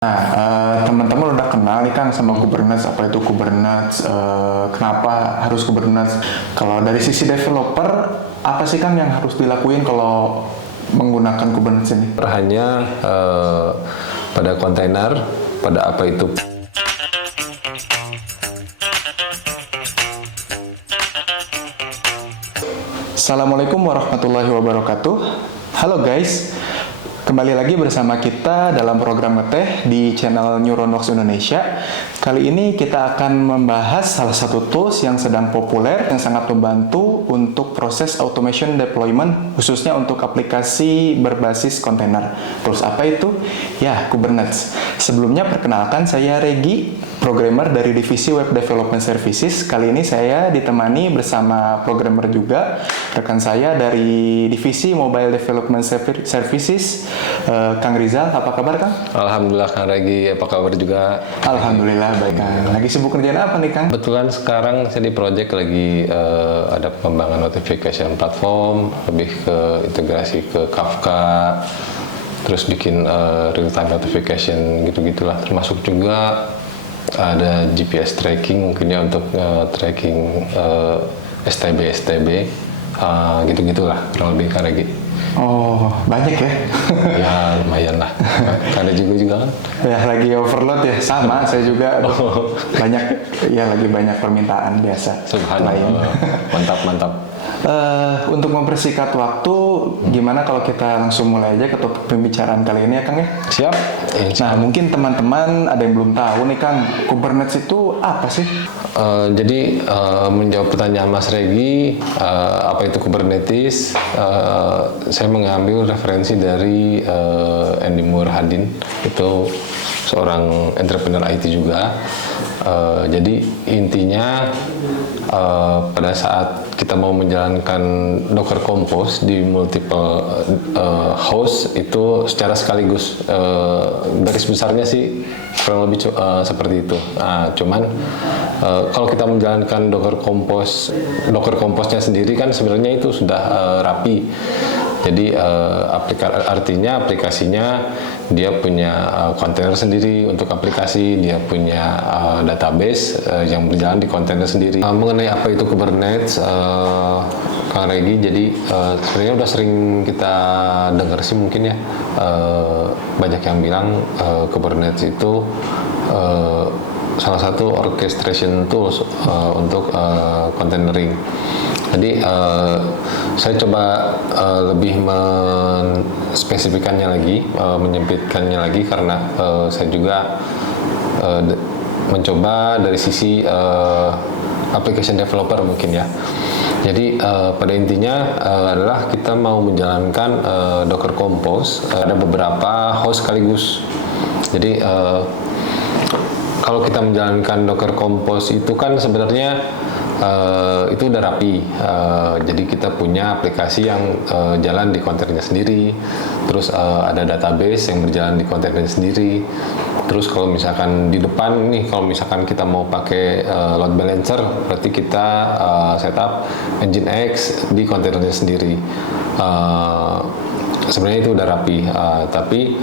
Teman-teman udah kenal nih Kang sama Kubernetes, apa itu Kubernetes, kenapa harus Kubernetes. Kalau dari sisi developer, apa sih Kang yang harus dilakuin kalau menggunakan Kubernetes ini? Hanya pada kontainer, pada apa itu. Assalamualaikum warahmatullahi wabarakatuh. Halo guys, kembali lagi bersama kita dalam program ngeteh di channel Neuronworks Indonesia. Kali ini kita akan membahas salah satu tools yang sedang populer, yang sangat membantu untuk proses automation deployment, khususnya untuk aplikasi berbasis kontainer. Tools apa itu? Ya, Kubernetes. Sebelumnya perkenalkan, saya Regi, programmer dari divisi Web Development Services. Kali ini saya ditemani bersama programmer juga, rekan saya dari divisi Mobile Development Services, Kang Rizal. Apa kabar Kang? Alhamdulillah Kang Regi, apa kabar juga? Alhamdulillah baik Kang. Lagi sibuk kerjaan apa nih Kang? Kebetulan sekarang saya di project lagi ada pengembangan notification platform, lebih ke integrasi ke Kafka, terus bikin real-time notification gitu-gitulah. Termasuk juga ada GPS tracking mungkinnya untuk tracking STB gitu-gitulah kurang lebih Kang Regi. Oh, banyak ya? Ya lumayan lah, karena juga kan. Ya lagi overload ya, sama saya juga banyak, ya lagi banyak permintaan biasa. Subhanallah, mantap. Untuk mempersingkat waktu, gimana kalau kita langsung mulai aja ke topik pembicaraan kali ini ya Kang ya? Siap. Nah mungkin teman-teman ada yang belum tahu nih Kang, Kubernetes itu apa sih? Jadi menjawab pertanyaan Mas Regi, apa itu Kubernetes? Saya mengambil referensi dari Andy Murhadin, itu seorang entrepreneur IT juga. Jadi intinya pada saat kita mau menjalankan Docker Compose di multiple host itu secara sekaligus, garis besarnya sih kurang lebih seperti itu. Nah, cuman kalau kita menjalankan Docker Compose-nya sendiri kan sebenarnya itu sudah rapi. Jadi artinya aplikasinya dia punya kontainer sendiri untuk aplikasi, dia punya database yang berjalan di kontainer sendiri. Mengenai apa itu Kubernetes, Kang Regi, jadi sebenarnya udah sering kita dengar sih mungkin ya, banyak yang bilang Kubernetes itu salah satu orchestration tools untuk containering. Jadi saya coba lebih menspesifikannya lagi, menyempitkannya lagi karena saya juga mencoba dari sisi application developer mungkin ya. Jadi pada intinya adalah kita mau menjalankan Docker Compose, ada beberapa host sekaligus. Jadi kalau kita menjalankan Docker Compose itu kan sebenarnya itu udah rapi, jadi kita punya aplikasi yang jalan di kontainernya sendiri, terus ada database yang berjalan di kontainernya sendiri, terus kalau misalkan di depan nih, kalau misalkan kita mau pakai load balancer, berarti kita setup Nginx di kontainernya sendiri. Sebenarnya itu udah rapi, tapi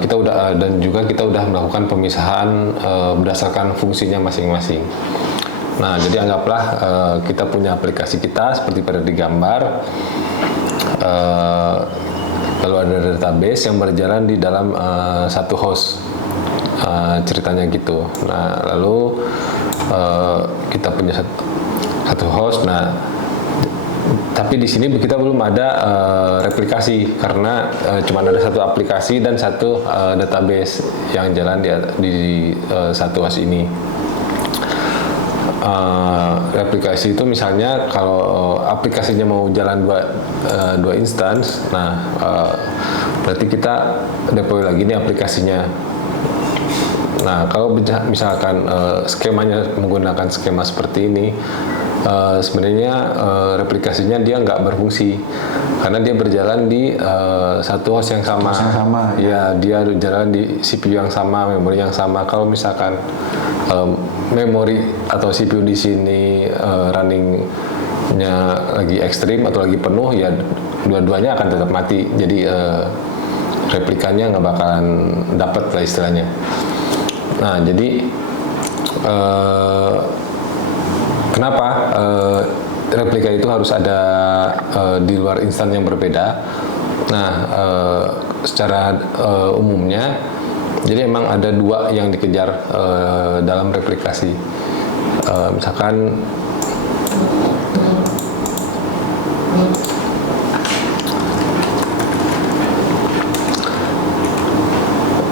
kita udah dan juga kita udah melakukan pemisahan berdasarkan fungsinya masing-masing. Nah, jadi anggaplah kita punya aplikasi kita seperti pada digambar, lalu ada database yang berjalan di dalam satu host, ceritanya gitu. Nah, lalu kita punya satu host. Nah, tapi di sini kita belum ada replikasi karena cuma ada satu aplikasi dan satu database yang jalan di satu host ini. Replikasi itu misalnya kalau aplikasinya mau jalan dua instance, nah berarti kita deploy lagi nih aplikasinya. Nah kalau misalkan skemanya menggunakan skema seperti ini, sebenarnya replikasinya dia nggak berfungsi karena dia berjalan di satu host yang sama. Ya, dia jalan di CPU yang sama, memori yang sama. Kalau misalkan memori atau CPU di sini runningnya lagi ekstrim atau lagi penuh, ya dua-duanya akan tetap mati. Jadi replikanya nggak bakalan dapat lah istilahnya. Nah, jadi kenapa replika itu harus ada di luar instan yang berbeda? Nah, secara umumnya, jadi emang ada dua yang dikejar dalam replikasi. Misalkan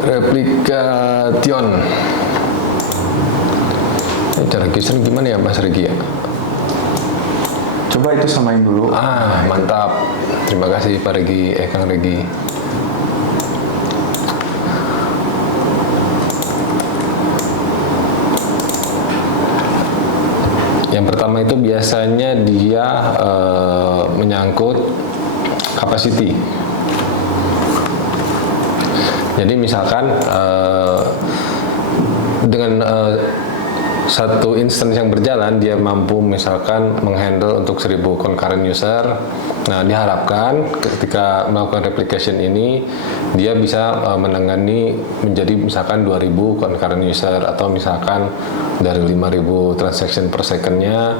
replikation. Cara kisah gimana ya Mas Regi ya? Coba itu samain dulu. Mantap. Terima kasih Pak Regi, Kang Regi. Yang pertama itu biasanya dia menyangkut capacity. Jadi misalkan dengan satu instance yang berjalan dia mampu misalkan menghandle untuk 1000 concurrent user. Nah, diharapkan ketika melakukan replication ini dia bisa menangani menjadi misalkan 2000 concurrent user, atau misalkan dari 5000 transaction per second-nya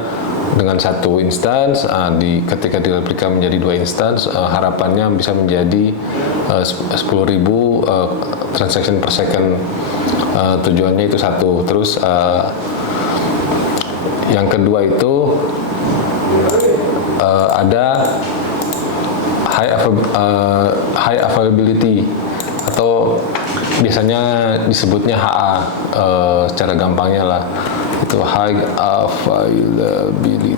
dengan satu instance. Ketika direplika menjadi 2 instance, harapannya bisa menjadi 10.000 transaction per second. Tujuannya itu satu. Terus yang kedua itu ada high availability, atau biasanya disebutnya HA secara gampangnya lah, itu high availability.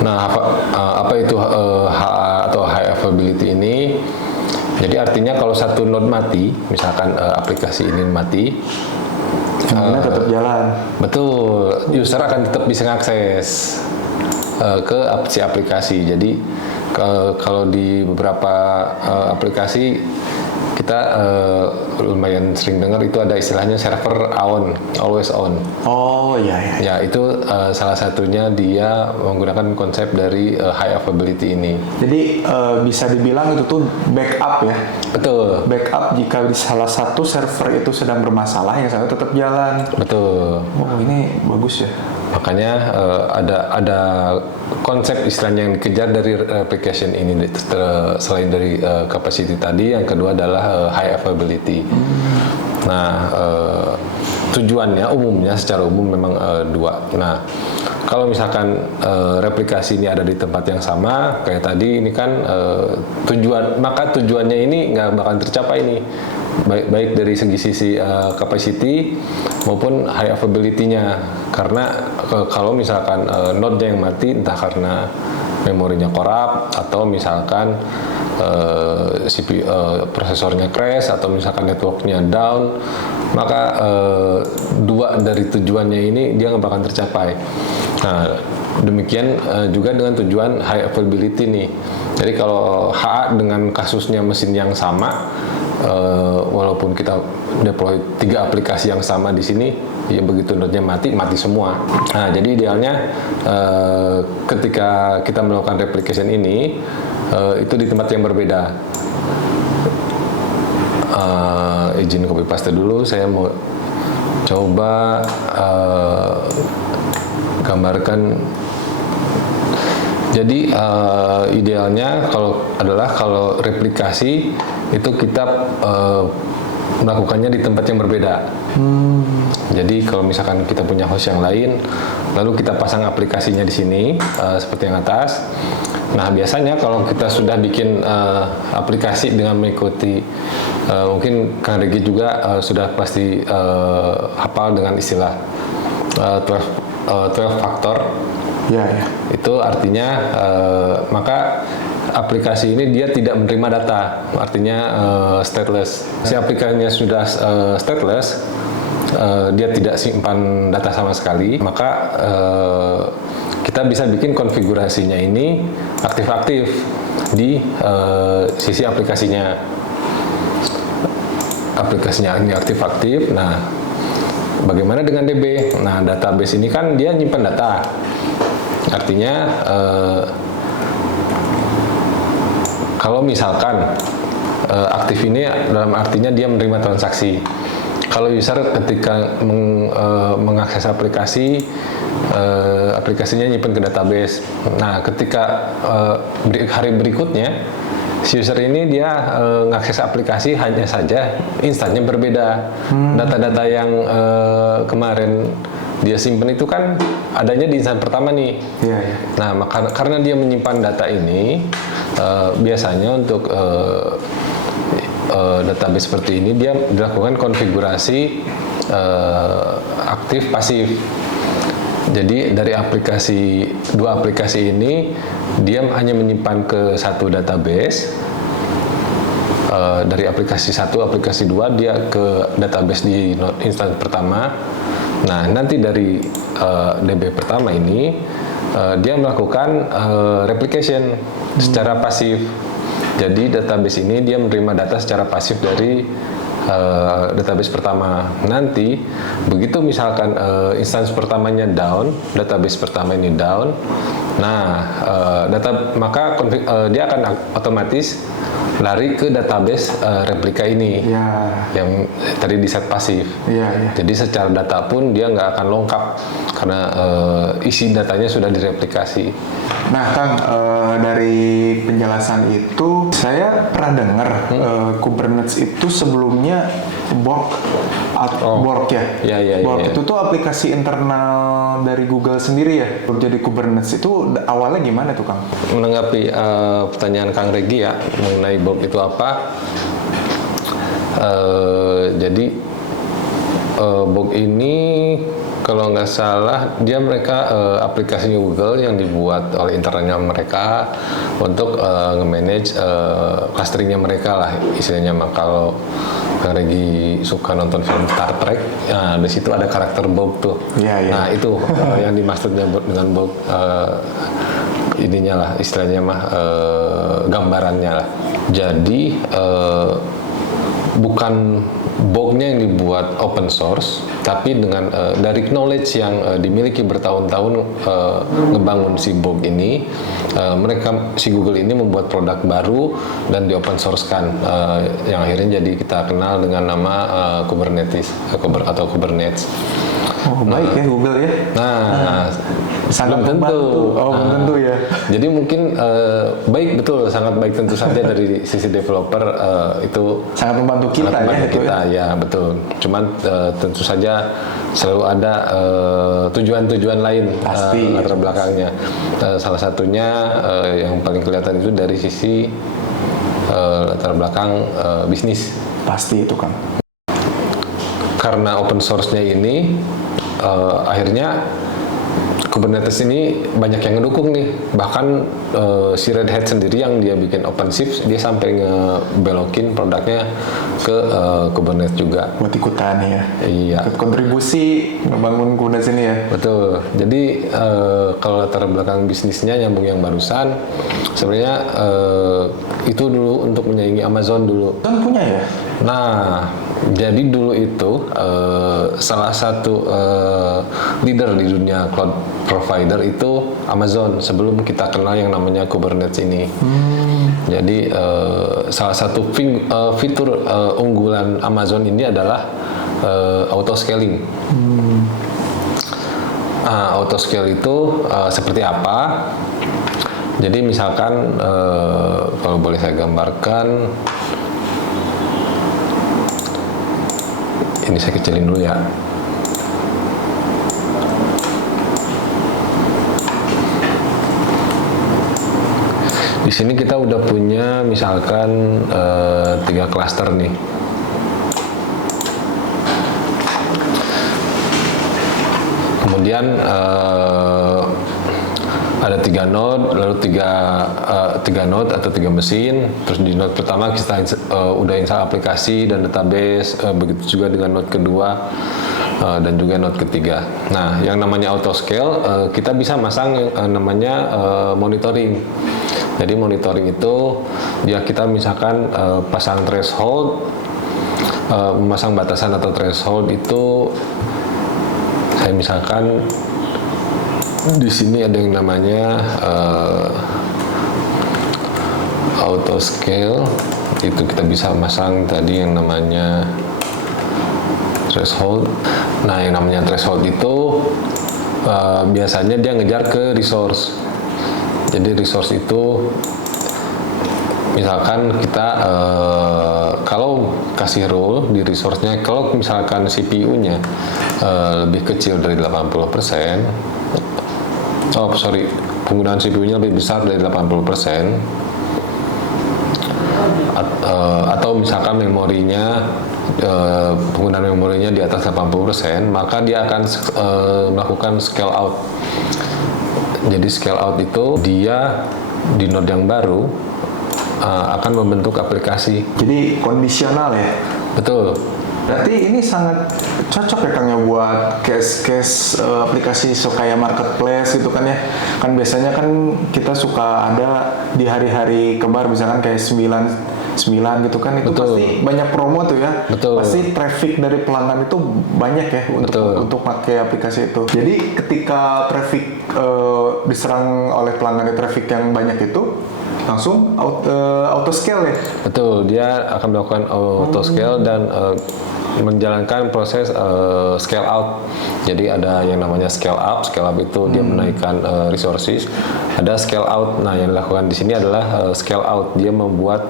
Nah, apa itu HA atau high availability ini? Jadi artinya kalau satu node mati, misalkan aplikasi ini mati, tetap jalan. Betul, user akan tetap bisa mengakses ke si aplikasi. Jadi kalau di beberapa aplikasi kita lumayan sering dengar itu ada istilahnya server on, always on. Oh iya. Ya, itu salah satunya dia menggunakan konsep dari high availability ini. Jadi bisa dibilang itu tuh backup ya. Betul. Backup jika di salah satu server itu sedang bermasalah, yang satu tetap jalan. Betul. Oh, ini bagus ya. Makanya ada konsep istilahnya yang dikejar dari application ini, selain dari capacity tadi, yang kedua adalah high availability. Nah, tujuannya umumnya secara umum memang dua. Nah, kalau misalkan replikasi ini ada di tempat yang sama kayak tadi ini kan, maka tujuannya ini nggak bakal tercapai nih, baik dari sisi capacity maupun high availability-nya. Karena kalau misalkan node yang mati entah karena memorinya korup, atau misalkan CPU prosesornya crash, atau misalkan networknya down, maka dua dari tujuannya ini dia nggak bakal tercapai. Nah, demikian juga dengan tujuan high availability nih. Jadi kalau HA dengan kasusnya mesin yang sama, walaupun kita deploy 3 aplikasi yang sama di sini, ya begitu node-nya mati semua. Nah, jadi idealnya ketika kita melakukan replication ini itu di tempat yang berbeda. Izin copy paste dulu, saya mau coba gambarkan. Jadi idealnya kalau replikasi itu kita melakukannya di tempat yang berbeda. Jadi kalau misalkan kita punya host yang lain, lalu kita pasang aplikasinya di sini seperti yang atas. Nah, biasanya kalau kita sudah bikin aplikasi dengan mengikuti, mungkin Kang Regi juga sudah pasti hafal dengan istilah 12 factor. Ya. Itu artinya maka aplikasi ini dia tidak menerima data, artinya stateless. Si aplikasinya sudah stateless, dia tidak simpan data sama sekali, maka kita bisa bikin konfigurasinya ini aktif-aktif di sisi aplikasinya. Aplikasinya ini aktif-aktif. Nah, bagaimana dengan DB? Nah, database ini kan dia nyimpan data. Artinya kalau misalkan aktif ini dalam artinya dia menerima transaksi. Kalau user ketika mengakses aplikasi, aplikasinya nyimpen ke database. Nah, ketika hari berikutnya, si user ini dia mengakses aplikasi, hanya saja instannya berbeda. Data-data yang kemarin dia simpan itu kan adanya di instan pertama nih. Nah, karena dia menyimpan data ini, biasanya untuk database seperti ini dia dilakukan konfigurasi aktif pasif. Jadi dari dua aplikasi ini dia hanya menyimpan ke satu database. Dari aplikasi satu, aplikasi dua dia ke database di instan pertama. Nah, nanti dari DB pertama ini dia melakukan replication secara pasif. Jadi database ini dia menerima data secara pasif dari database pertama. Nanti begitu misalkan instansi pertamanya down, database pertama ini down, nah maka dia akan otomatis lari ke database replika ini yang tadi di set pasif. Jadi secara data pun dia nggak akan lengkap karena isi datanya sudah direplikasi. Nah, Kang, dari penjelasan itu saya pernah dengar Kubernetes itu sebelumnya Borg ya. Borg itu tuh aplikasi internal dari Google sendiri ya. Jadi Kubernetes itu awalnya gimana tuh, Kang? Menanggapi pertanyaan Kang Regi ya mengenai Borg itu apa? Jadi Borg ini kalau nggak salah mereka aplikasinya Google yang dibuat oleh internalnya mereka untuk nge-manage clusteringnya mereka lah istilahnya. Kalau Kang Regi suka nonton film Star Trek, nah di situ ada karakter Borg tuh. Nah itu yang dimaksudnya dengan Borg, ininya lah istilahnya gambarannya lah. Jadi bukan Borg-nya yang dibuat open source, tapi dengan dari knowledge yang dimiliki bertahun-tahun ngebangun si Borg ini, si Google ini membuat produk baru dan di open source-kan, yang akhirnya jadi kita kenal dengan nama Kubernetes atau Kubernetes. Baik ya Google ya. Sangat belum tentu. Belum tentu ya. Jadi mungkin baik, betul, sangat baik tentu saja dari sisi developer itu sangat membantu kita ya betul. Cuman tentu saja selalu ada tujuan-tujuan lain latar belakangnya. Salah satunya yang paling kelihatan itu dari sisi latar belakang bisnis. Pasti itu, Kang. Karena open source-nya ini akhirnya Kubernetes ini banyak yang ngedukung nih. Bahkan si Red Hat sendiri yang dia bikin OpenShift, dia sampai ngebelokin produknya ke Kubernetes juga. Buat ikutan ya. Iya. Ikut kontribusi membangun Kubernetes ini ya. Betul. Jadi kalau latar belakang bisnisnya nyambung yang barusan, sebenarnya itu dulu untuk menyaingi Amazon dulu. Kan punya ya? Nah, jadi dulu itu salah satu leader di dunia cloud provider itu Amazon sebelum kita kenal yang namanya Kubernetes ini. Jadi salah satu fitur unggulan Amazon ini adalah auto scaling. Auto scale itu seperti apa? Jadi misalkan kalau boleh saya gambarkan. Ini saya kecilin dulu ya. Di sini kita udah punya misalkan 3 klaster nih. Kemudian ada 3 node, lalu 3 node atau 3 mesin. Terus di node pertama kita udah install aplikasi dan database, begitu juga dengan node kedua dan juga node ketiga. Nah, yang namanya auto scale kita bisa masang yang namanya monitoring. Jadi monitoring itu ya kita misalkan pasang threshold, memasang batasan atau threshold itu saya misalkan Di sini ada yang namanya auto scale, itu kita bisa masang tadi yang namanya threshold. Nah, yang namanya threshold itu biasanya dia ngejar ke resource. Jadi resource itu misalkan kita kalau kasih rule di resource-nya, kalau misalkan CPU-nya lebih kecil dari 80%, penggunaan CPU-nya lebih besar dari 80%, atau misalkan memorinya penggunaan memorinya di atas 80%, maka dia akan melakukan scale out. Jadi scale out itu dia di node yang baru akan membentuk aplikasi. Jadi kondisional ya? Betul. Berarti ini sangat cocok ya Kang ya buat case-case aplikasi kayak marketplace gitu kan ya. Kan biasanya kan kita suka ada di hari-hari kembar misalkan kayak 9 gitu kan, itu Betul. pasti banyak promo tuh ya. Betul. Pasti traffic dari pelanggan itu banyak ya untuk pakai aplikasi itu. Jadi ketika traffic diserang oleh pelanggan, traffic yang banyak itu langsung auto scale ya. Betul, dia akan melakukan auto scale dan menjalankan proses scale out. Jadi ada yang namanya scale up. Scale up itu dia menaikkan resources. Ada scale out. Nah, yang dilakukan di sini adalah scale out. Dia membuat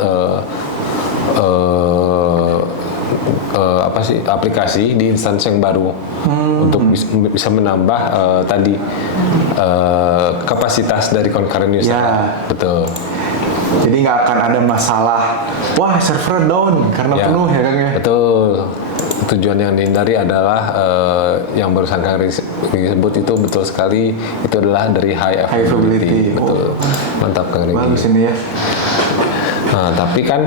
aplikasi di instansi yang baru untuk bisa menambah tadi kapasitas dari concurrent user. Ya. Betul. Jadi nggak akan ada masalah, wah server down karena penuh ya Kang ya. Betul. Tujuan yang dihindari adalah yang barusan Kang Riki sebut itu betul sekali, itu adalah dari high availability. Betul. Mantap Kang Riki. Bagus ini ya. Nah, tapi kan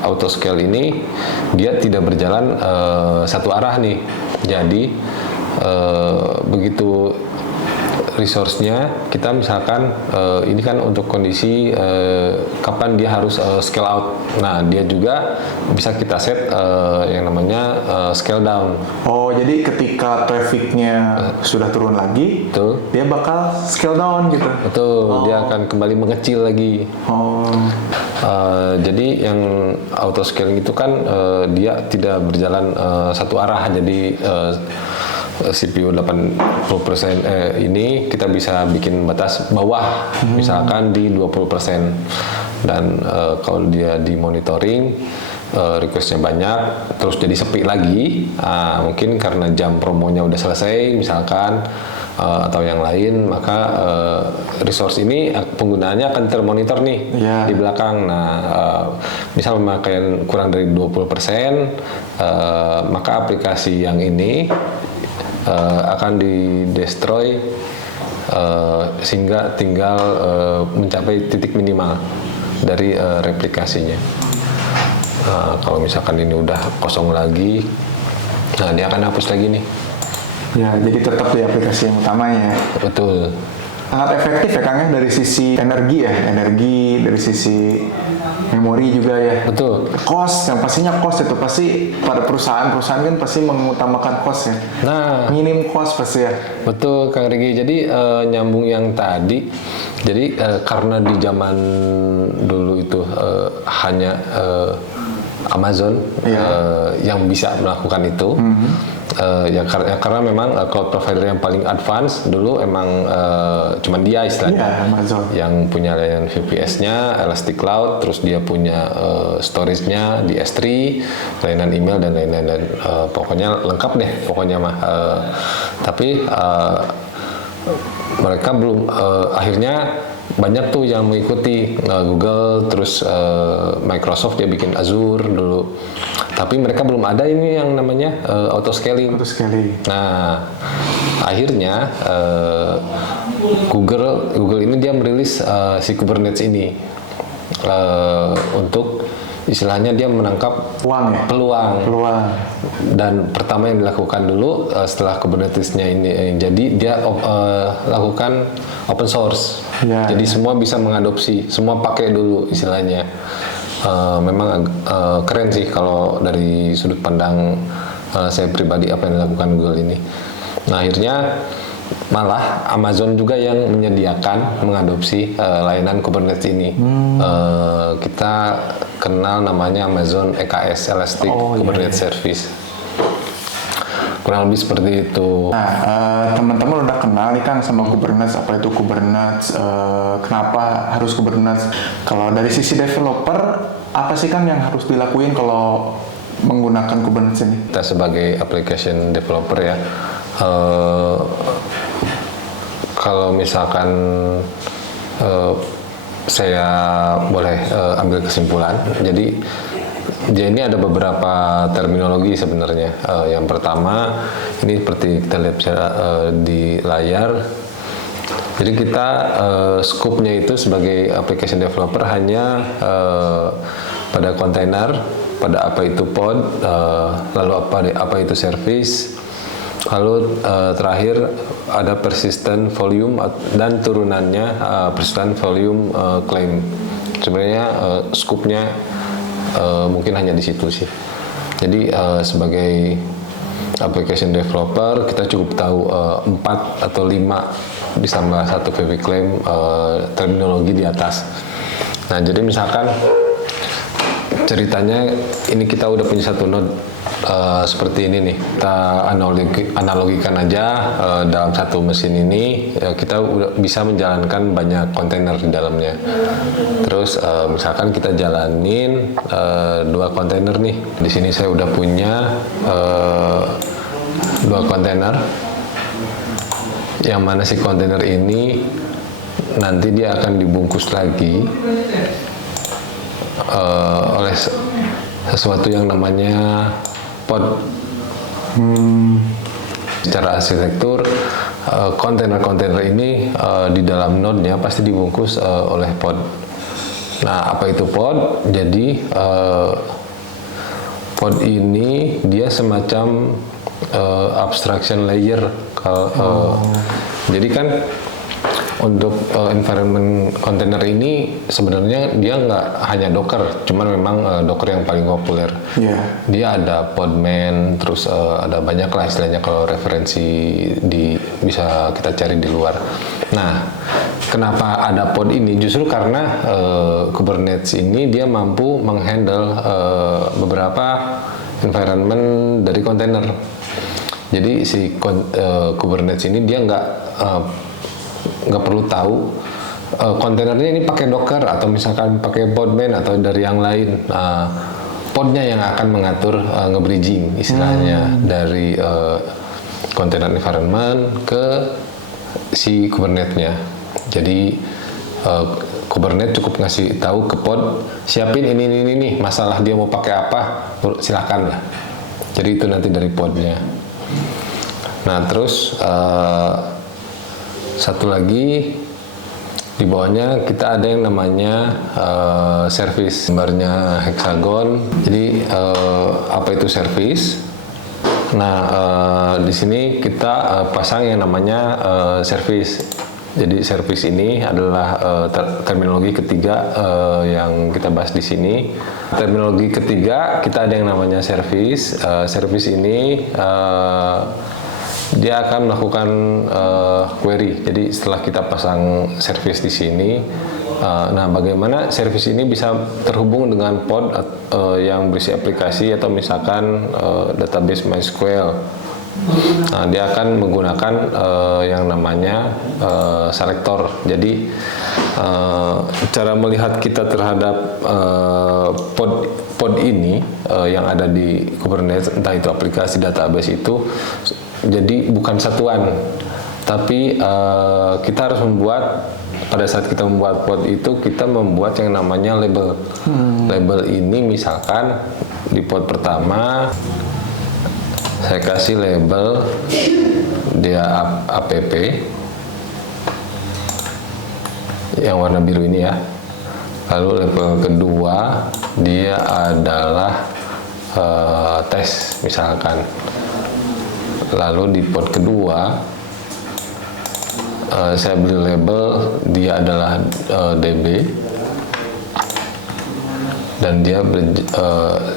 auto scale ini dia tidak berjalan satu arah nih. Jadi begitu resource-nya kita misalkan ini kan untuk kondisi kapan dia harus scale out. Nah, dia juga bisa kita set yang namanya scale down. Oh, jadi ketika trafficnya sudah turun lagi, Betul. dia bakal scale down gitu. Betul, dia akan kembali mengecil lagi. Oh, Jadi yang auto scaling itu kan dia tidak berjalan satu arah. Jadi CPU 80% ini kita bisa bikin batas bawah misalkan di 20%. Dan kalau dia di monitoring requestnya banyak terus jadi sepi lagi, mungkin karena jam promonya udah selesai misalkan, atau yang lain, maka resource ini penggunaannya akan termonitor nih di belakang. Nah, misal pemakaian kurang dari 20%, maka aplikasi yang ini akan di-destroy sehingga tinggal mencapai titik minimal dari replikasinya. Kalau misalkan ini udah kosong lagi, nah dia akan hapus lagi nih. ya jadi tetap di aplikasi yang utamanya ya. Betul. Sangat efektif ya Kang ya, dari sisi energi dari sisi memori juga ya. Betul. Cost, yang pastinya cost itu pasti pada perusahaan kan pasti mengutamakan cost ya. Nah, Minim cost pasti ya. betul Kang Rigi. Jadi nyambung yang tadi. Jadi karena di zaman dulu itu hanya Amazon yang bisa melakukan itu. Karena memang cloud provider yang paling advance dulu emang cuman dia istilahnya, Amazon. yang punya layanan VPS-nya Elastic Cloud, terus dia punya storage-nya di S3, layanan email dan lain-lain, pokoknya lengkap deh pokoknya mah. Tapi mereka belum akhirnya banyak tuh yang mengikuti Google, terus Microsoft dia bikin Azure dulu. Tapi mereka belum ada ini yang namanya auto scaling. Nah, akhirnya Google ini dia merilis si Kubernetes ini untuk istilahnya dia menangkap peluang. Dan pertama yang dilakukan dulu setelah Kubernetes-nya ini jadi dia lakukan open source. Jadi semua bisa mengadopsi, semua pakai dulu istilahnya. Memang keren sih kalau dari sudut pandang saya pribadi apa yang dilakukan Google ini. Nah, akhirnya malah Amazon juga yang menyediakan mengadopsi layanan Kubernetes ini. Kita kenal namanya Amazon EKS, Elastic Kubernetes Service. Kurang lebih seperti itu. Nah, teman-teman udah kenal nih Kang sama Kubernetes, apa itu Kubernetes, kenapa harus Kubernetes. Kalau dari sisi developer, apa sih Kang yang harus dilakuin kalau menggunakan Kubernetes ini? Kita sebagai application developer ya, kalau misalkan saya boleh ambil kesimpulan, jadi ini ada beberapa terminologi sebenarnya. Yang pertama, ini seperti kita lihat di layar. Jadi kita scope-nya itu sebagai application developer hanya pada kontainer, pada apa itu pod, lalu apa itu service, lalu terakhir ada persistent volume dan turunannya persistent volume claim. Sebenarnya scope-nya mungkin hanya di situ sih. Jadi sebagai application developer kita cukup tahu 4 atau 5 ditambah 1 VB claim terminologi di atas. Nah, jadi misalkan ceritanya ini kita udah punya satu node seperti ini nih. Kita analogikan aja dalam satu mesin ini kita udah bisa menjalankan banyak kontainer di dalamnya. Terus misalkan kita jalanin 2 kontainer nih. Di sini saya udah punya 2 kontainer. Yang mana si kontainer ini nanti dia akan dibungkus lagi oleh sesuatu yang namanya pod. Secara arsitektur kontainer-kontainer ini di dalam node-nya pasti dibungkus oleh pod. Nah, apa itu pod? Jadi pod ini dia semacam abstraction layer. Jadi kan untuk environment container ini sebenarnya dia nggak hanya Docker, cuman memang Docker yang paling populer. Dia ada Podman, terus ada banyak lah istilahnya kalau referensi bisa kita cari di luar. Nah, kenapa ada pod ini? Justru karena Kubernetes ini dia mampu menghandle beberapa environment dari kontainer. Jadi si Kubernetes ini dia nggak perlu tahu kontainernya ini pakai Docker atau misalkan pakai Podman atau dari yang lain. Podnya yang akan mengatur nge-bridging istilahnya dari kontainer environment ke si Kubernetes-nya. Jadi Kubernetes cukup ngasih tahu ke pod, siapin ini nih, masalah dia mau pakai apa, silakan lah. Jadi itu nanti dari podnya. Nah, terus satu lagi di bawahnya kita ada yang namanya service, gambarnya heksagon. Jadi apa itu service? Nah, di sini kita pasang yang namanya service. Jadi service ini adalah terminologi ketiga yang kita bahas di sini. Terminologi ketiga kita ada yang namanya service. Service ini dia akan melakukan query. Jadi setelah kita pasang service di sini, nah bagaimana service ini bisa terhubung dengan pod yang berisi aplikasi atau misalkan database MySQL. Nah, dia akan menggunakan yang namanya selector. Jadi cara melihat kita terhadap pod ini yang ada di Kubernetes, entah itu aplikasi database itu, jadi bukan satuan, tapi kita harus membuat, pada saat kita membuat pod itu kita membuat yang namanya label. Label ini misalkan di pod pertama saya kasih label dia app yang warna biru ini ya. Lalu label kedua dia adalah tes misalkan. Lalu di pod kedua saya beri label dia adalah DB, dan dia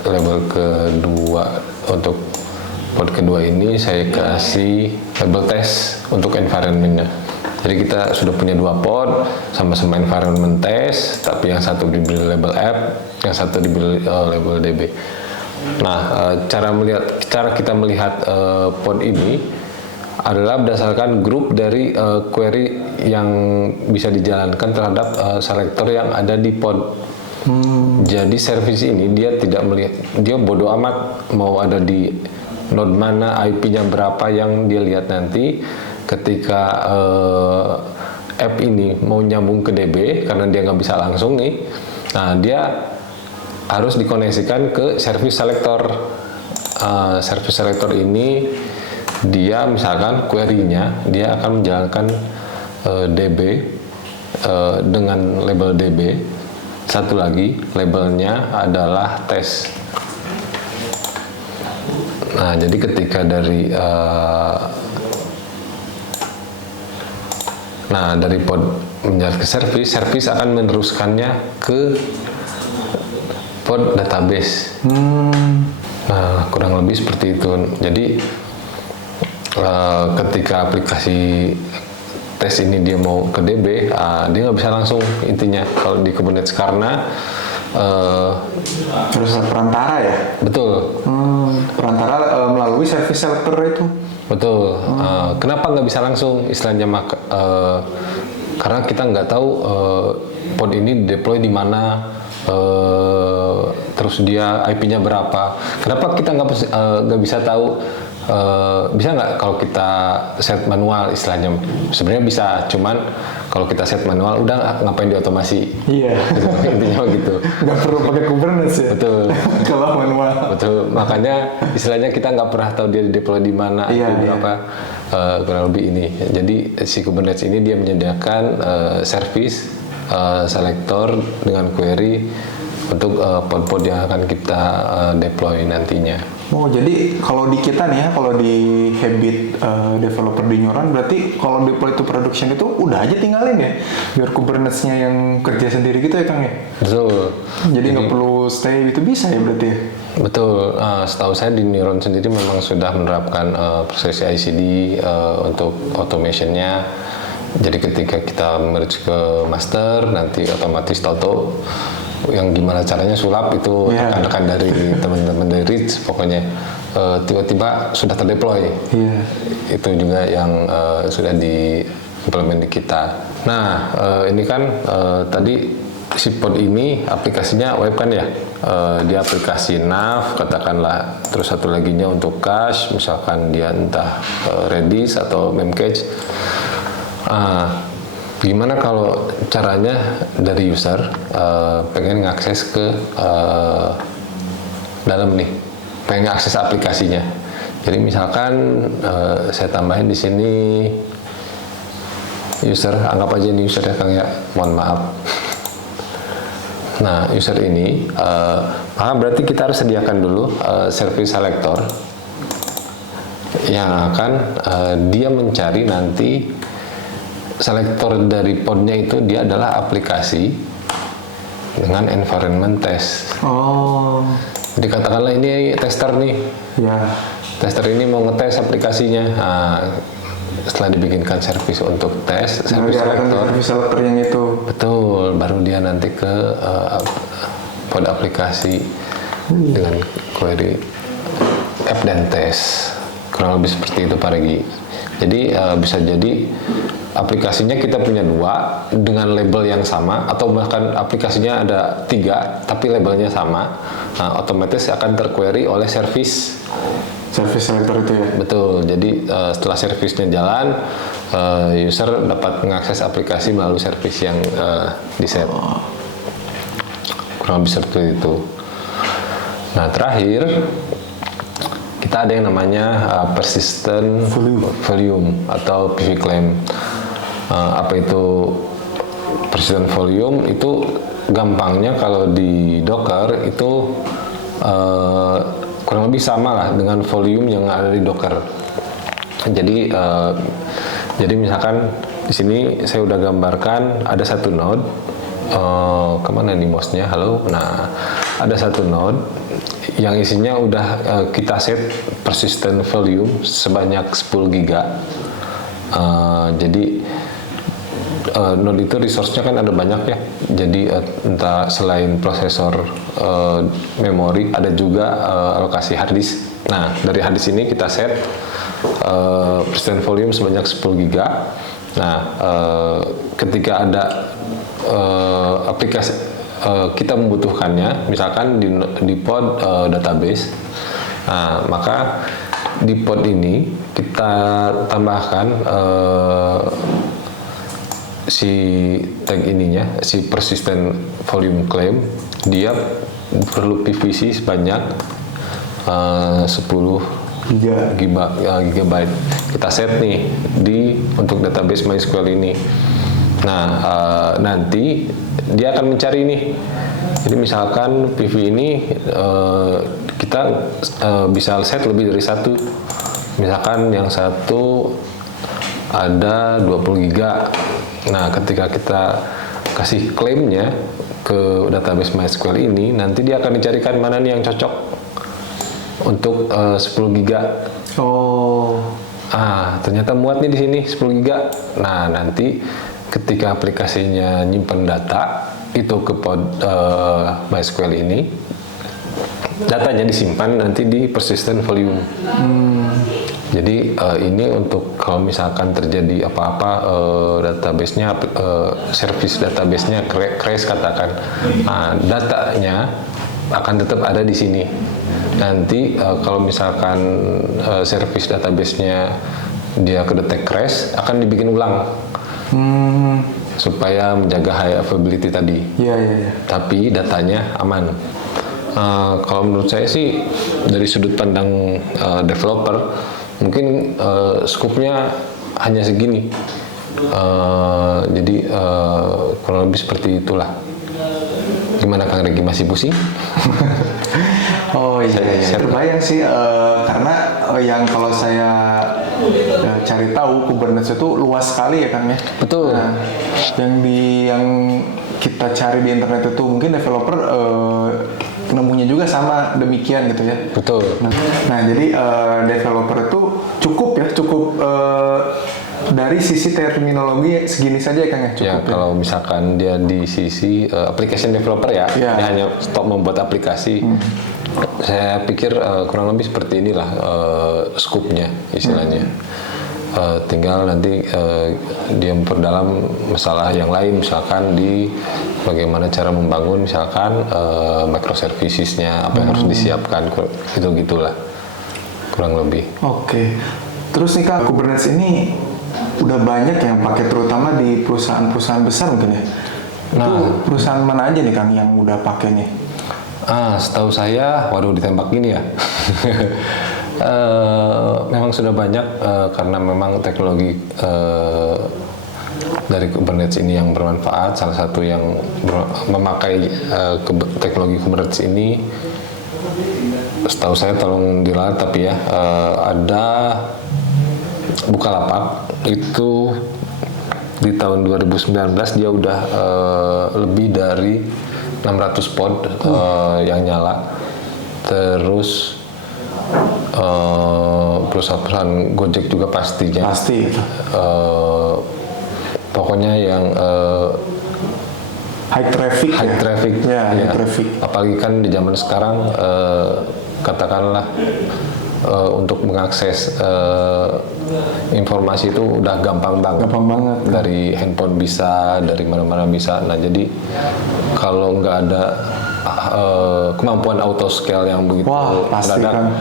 label kedua untuk pod kedua ini saya kasih label test untuk environment-nya. Jadi kita sudah punya 2 pod, sama-sama environment test, tapi yang satu diberi label app, yang satu diberi label DB. Nah, cara kita melihat pod ini adalah berdasarkan grup dari query yang bisa dijalankan terhadap selektor yang ada di pod. Jadi service ini dia tidak melihat, dia bodo amat mau ada di node mana, IP-nya berapa, yang dia lihat nanti ketika app ini mau nyambung ke DB karena dia nggak bisa langsung nih. Nah, dia harus dikoneksikan ke service selector. Service selector ini dia misalkan query-nya dia akan menjalankan DB dengan label DB. Satu lagi labelnya adalah test. Nah, jadi ketika dari dari pod menjalankan ke service akan meneruskannya ke pod database. Nah, kurang lebih seperti itu. Jadi ketika aplikasi tes ini dia mau ke DB, dia nggak bisa langsung intinya kalau di Kubernetes karena Harus ada perantara ya? betul. Perantara melalui service selector itu. Betul. Kenapa nggak bisa langsung istilahnya karena kita nggak tahu pod ini deploy di mana, terus dia IP-nya berapa. Kenapa kita nggak bisa tahu? Bisa nggak kalau kita set manual istilahnya? Sebenarnya bisa, cuman kalau kita set manual udah ngapain diotomasi? Iya. Intinya gitu. Nggak perlu pakai Kubernetes ya? Betul. Kalau manual. Betul, makanya istilahnya kita nggak pernah tahu dia deploy di mana, Iya, berapa, kurang lebih ini. Jadi si Kubernetes ini dia menyediakan service selector dengan query untuk pod-pod yang akan kita deploy nantinya. Oh, jadi kalau di kita nih ya, kalau di habit developer di Neuron, berarti kalau deploy to production itu udah aja tinggalin ya, biar Kubernetes-nya yang kerja sendiri gitu ya Kang ya? Betul. Jadi nggak perlu stay itu bisa ya berarti ya? Betul, setahu saya di Neuron sendiri memang sudah menerapkan proses CI/CD untuk automation-nya. Jadi ketika kita merge ke master, nanti otomatis tahu yang gimana caranya sulap itu rekan-rekan dari teman-teman dari Rich pokoknya tiba-tiba sudah terdeploy. Itu juga yang sudah diimplement di kita. Nah, ini kan tadi si pod ini aplikasinya web kan ya, dia aplikasi nav katakanlah, terus satu laginya untuk cache, misalkan dia entah Redis atau Memcache. Gimana kalau caranya dari user pengen ngakses ke dalam nih, pengen akses aplikasinya. Jadi misalkan saya tambahin di sini user, anggap aja ini user ya Kang ya, mohon maaf. Nah, user ini maka berarti kita harus sediakan dulu service selector yang akan dia mencari nanti selektor dari podnya itu dia adalah aplikasi dengan environment test. Oh. Jadi katakanlah ini tester nih. Ya. Tester ini mau ngetes aplikasinya. Nah, setelah dibikinkan service untuk tes, service selector yang itu. Betul, baru dia nanti ke pod aplikasi dengan query app dan test. Kurang lebih seperti itu Pak Regi. Jadi bisa jadi aplikasinya kita punya 2 dengan label yang sama, atau bahkan aplikasinya ada 3 tapi labelnya sama. Nah, otomatis akan terquery oleh service selector itu ya. Betul. Jadi setelah service-nya jalan, user dapat mengakses aplikasi melalui service yang di-set. Kurang lebih seperti itu. Nah, terakhir kita ada yang namanya persistent volume atau PV claim. Apa itu persistent volume? Itu gampangnya kalau di Docker itu kurang lebih sama lah dengan volume yang ada di Docker. Jadi misalkan di sini saya udah gambarkan ada satu node. Kemana nih mouse-nya? Halo. Nah, ada satu node yang isinya udah kita set persistent volume sebanyak 10 giga. Jadi node itu resource-nya kan ada banyak ya. Jadi entah selain prosesor, memori, ada juga alokasi hard disk. Nah, dari hard disk ini kita set persistent volume sebanyak 10 giga. Nah, ketika ada aplikasi kita membutuhkannya, misalkan di pod database, nah, maka di pod ini kita tambahkan si tag ininya, si persistent volume claim, dia perlu PVC sebanyak 10 gigabyte. Kita set nih untuk database MySQL ini. Nah, nanti dia akan mencari nih. Jadi misalkan PV ini kita bisa set lebih dari satu. Misalkan yang satu ada 20 giga. Nah, ketika kita kasih klaimnya ke database MySQL ini, nanti dia akan dicarikan mana nih yang cocok untuk 10 giga. Oh. Ternyata muat nih di sini 10 giga. Nah, nanti ketika aplikasinya nyimpen data itu ke pod MySQL ini, datanya disimpan nanti di persistent volume. Jadi ini untuk kalau misalkan terjadi apa-apa database-nya, service database-nya crash katakan, datanya akan tetap ada di sini. Nanti kalau misalkan service database-nya dia kedetek crash, akan dibikin ulang. Supaya menjaga high availability tadi. Iya. Tapi datanya aman. Kalau menurut saya sih dari sudut pandang developer, mungkin skupnya hanya segini. Jadi kurang lebih seperti itulah. Gimana Kang Regi, masih pusing? Oh iya. Terbayang sih karena yang kalau saya cari tahu Kubernetes itu luas sekali ya Kang ya. Betul. Nah, yang kita cari di internet itu mungkin developer nemunya juga sama demikian gitu ya. Betul. Nah jadi developer itu cukup dari sisi terminologi segini saja ya Kang ya? Cukup ya. Kalau misalkan dia di sisi application developer ya, dia hanya stop membuat aplikasi. Saya pikir kurang lebih seperti inilah skupnya istilahnya. Tinggal nanti dia memperdalam masalah yang lain, misalkan di bagaimana cara membangun misalkan microservices-nya, apa yang harus disiapkan, gitu-gitulah kurang lebih. Oke. Terus nih Kak, Kubernetes ini udah banyak yang pakai, terutama di perusahaan-perusahaan besar mungkin ya. Itu perusahaan mana aja nih Kang yang udah pakainya? Setahu saya, waduh ditembak gini ya. Memang sudah banyak karena memang teknologi dari Kubernetes ini yang bermanfaat. Salah satu yang memakai teknologi Kubernetes ini, setahu saya, tolong diralat tapi ya, ada Bukalapak. Itu di tahun 2019 dia udah lebih dari 600 pod yang nyala. Terus perusahaan Gojek juga pastinya. Pasti. Pokoknya yang high traffic. High traffic. Apalagi kan di zaman sekarang katakanlah untuk mengakses informasi itu udah gampang banget. Dari handphone bisa, dari mana-mana bisa. Nah, jadi kalau nggak ada kemampuan autoscale yang begitu pasti kan.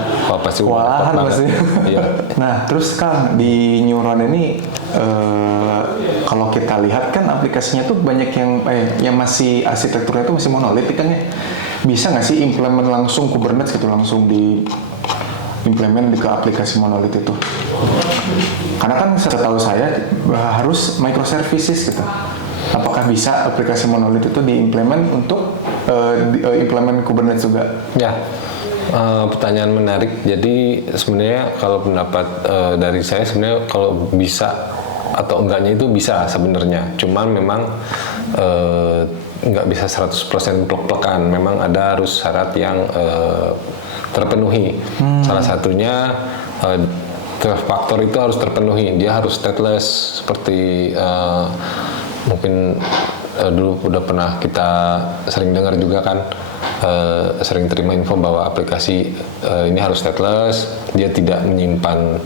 Pasti kewalahan pasti. Iya. Nah, terus Kang, di Neuron ini kalau kita lihat kan aplikasinya tuh banyak yang masih arsitekturnya itu masih monolitik kan ya. Bisa nggak sih implement langsung Kubernetes gitu, langsung di implement ke aplikasi monolit itu? Karena kan setahu saya harus microservices gitu. Apakah bisa aplikasi monolit itu diimplement untuk implement Kubernetes juga? Ya, pertanyaan menarik. Jadi sebenarnya kalau pendapat dari saya, sebenarnya kalau bisa atau enggaknya itu bisa sebenarnya. Cuman memang nggak bisa 100% plek-plekan. Memang ada harus syarat yang terpenuhi. Salah satunya faktor itu harus terpenuhi. Dia harus stateless seperti mungkin dulu udah pernah kita sering dengar juga kan, sering terima info bahwa aplikasi ini harus stateless. Dia tidak menyimpan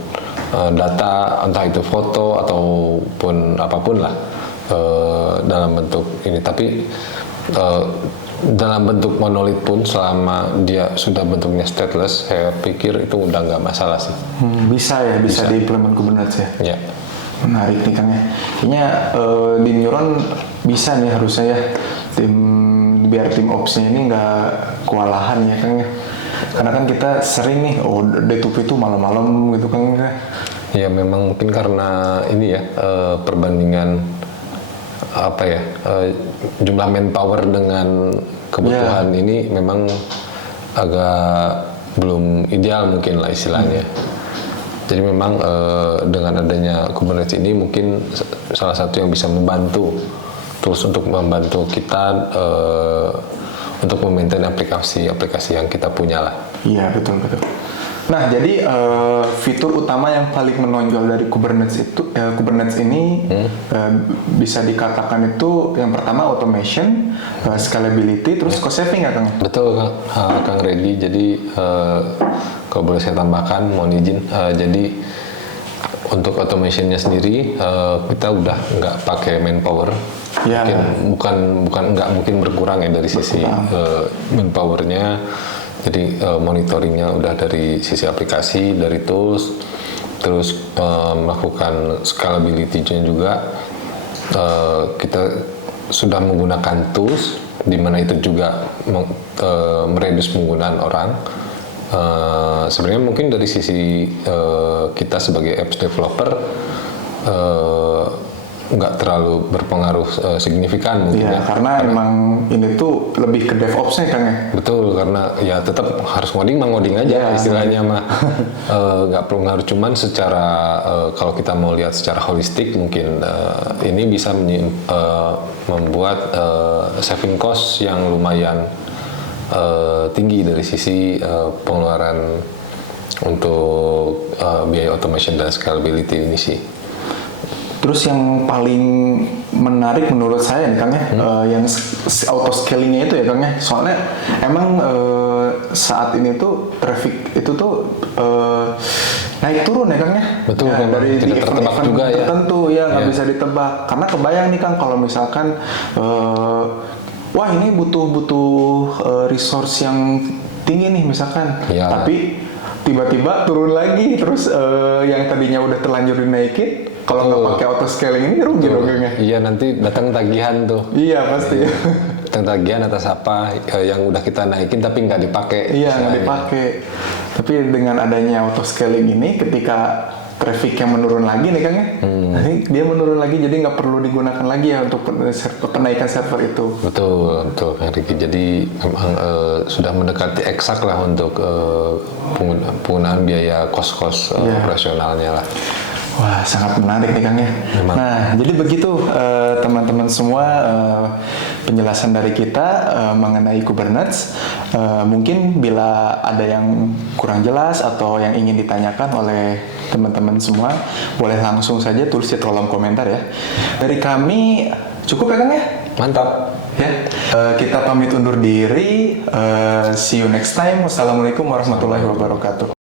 data, entah itu foto ataupun apapun lah dalam bentuk ini. Tapi dalam bentuk monolit pun selama dia sudah bentuknya stateless, saya pikir itu udah nggak masalah sih. Bisa diimplement Kubernetes ya. Ya. Menarik nih Kang ya. Kayaknya di Neuron bisa nih harusnya ya, biar tim Ops-nya ini nggak kewalahan ya Kang ya. Karena kan kita sering nih, D2P itu malam-malam gitu Kang ya. Ya memang mungkin karena ini ya, perbandingan apa ya, jumlah manpower dengan kebutuhan ini memang agak belum ideal mungkin lah istilahnya. Jadi memang dengan adanya Kubernetes ini mungkin salah satu yang bisa membantu tools untuk membantu kita untuk memaintain aplikasi yang kita punya lah. Iya betul. Nah jadi fitur utama yang paling menonjol dari Kubernetes ini bisa dikatakan itu yang pertama automation, scalability, terus cost saving ya Kang? Betul Kang Reddy. Jadi kalau boleh saya tambahkan, mohon izin. Jadi untuk automationnya sendiri kita udah nggak pakai manpower. Ya. Mungkin berkurang ya dari sisi manpowernya. Jadi monitoringnya udah dari sisi aplikasi, dari tools, terus melakukan scalability-nya juga. Kita sudah menggunakan tools, di mana itu juga mereduce penggunaan orang. Sebenarnya mungkin dari sisi kita sebagai apps developer nggak terlalu berpengaruh signifikan mungkin ya. Karena emang ini tuh lebih ke DevOps-nya Kang ya? Betul, karena ya tetap harus ngoding aja istilahnya mah. Nggak perlu ngaruh, cuman secara kalau kita mau lihat secara holistik mungkin ini bisa membuat saving cost yang lumayan tinggi dari sisi pengeluaran untuk biaya automation dan scalability ini sih. Terus yang paling menarik menurut saya nih Kang ya, yang auto scalingnya itu ya Kang ya. Soalnya emang saat ini tuh traffic itu tuh naik turun ya Kang ya. Betul, ya, dari tidak tertebak juga ya. Tertentu ya nggak bisa ditebak. Karena kebayang nih Kang kalau misalkan wah ini butuh resource yang tinggi nih misalkan, tapi tiba-tiba turun lagi, terus yang tadinya udah terlanjur dinaikin, kalau nggak pakai auto scaling ini rugi dong ya. Iya, nanti datang tagihan tuh. Iya pasti. Datang tagihan atas apa yang udah kita naikin tapi nggak dipakai. Iya nggak dipakai. Tapi dengan adanya auto scaling ini, ketika traffic yang menurun lagi nih Kang ya, nanti dia menurun lagi, jadi nggak perlu digunakan lagi ya untuk penaikan server itu. Betul Kang Riki. Jadi memang sudah mendekati eksak lah untuk penggunaan biaya kos-kos operasionalnya lah. Wah, sangat menarik nih Kang ya. Memang. Nah, jadi begitu teman-teman semua penjelasan dari kita mengenai Kubernetes. Mungkin bila ada yang kurang jelas atau yang ingin ditanyakan oleh teman-teman semua, boleh langsung saja tulis di kolom komentar ya. Dari kami cukup ya Kang ya? Mantap. Ya, kita pamit undur diri. See you next time. Wassalamualaikum warahmatullahi wabarakatuh.